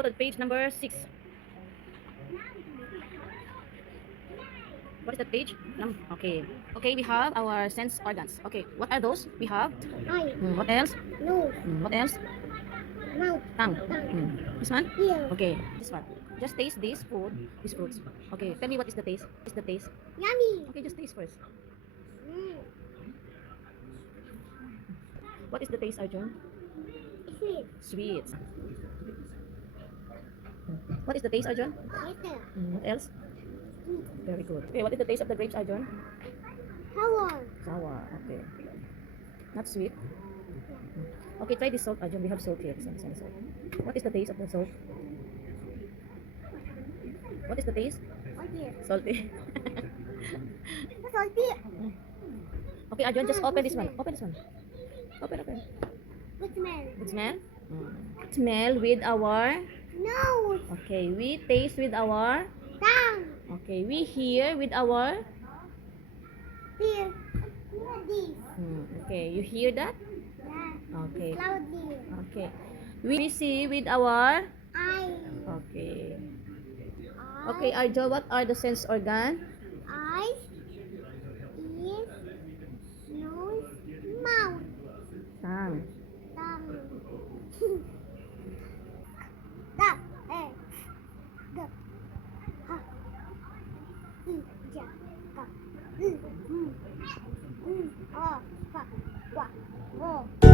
go to page number 6. What is that page? Okay. Okay, we have our sense organs. Okay, what are those? We have Eye, what else? nose, What else? mouth, Tongue. tongue, This one? ear. Okay, this one. Just taste this food, these fruits. Okay, tell me what is the taste? What is the taste? Yummy. Okay, just taste first. Mm. What is the taste, Arjun? Sweet. Sweet. What is the taste, Arjun? Bitter. What else? Sweet. Very good. Okay, what is the taste of the grapes, Arjun? Sour. Sour. Okay. Not sweet. Okay, try this salt, Arjun. We have salt here. This one, salt. What is the taste of the salt? What is the taste? Okay. Salty. Salty. Okay, Arjun, just open this one. Open this one. Open. Good smell. Good smell? Smell with our... Nose. Okay, we taste with our... Tongue. Okay, we hear with our... Ear. This. Okay, you hear that? Yeah. Okay. Loudly. Okay. We see with our... Eye. Okay. Okay, Arjun, what are the sense organ? Eyes. Ears. Nose. Mouth. Tongue. Tongue. Da. Da. Ha. Ja. Ka. Fa. Wa. Wo.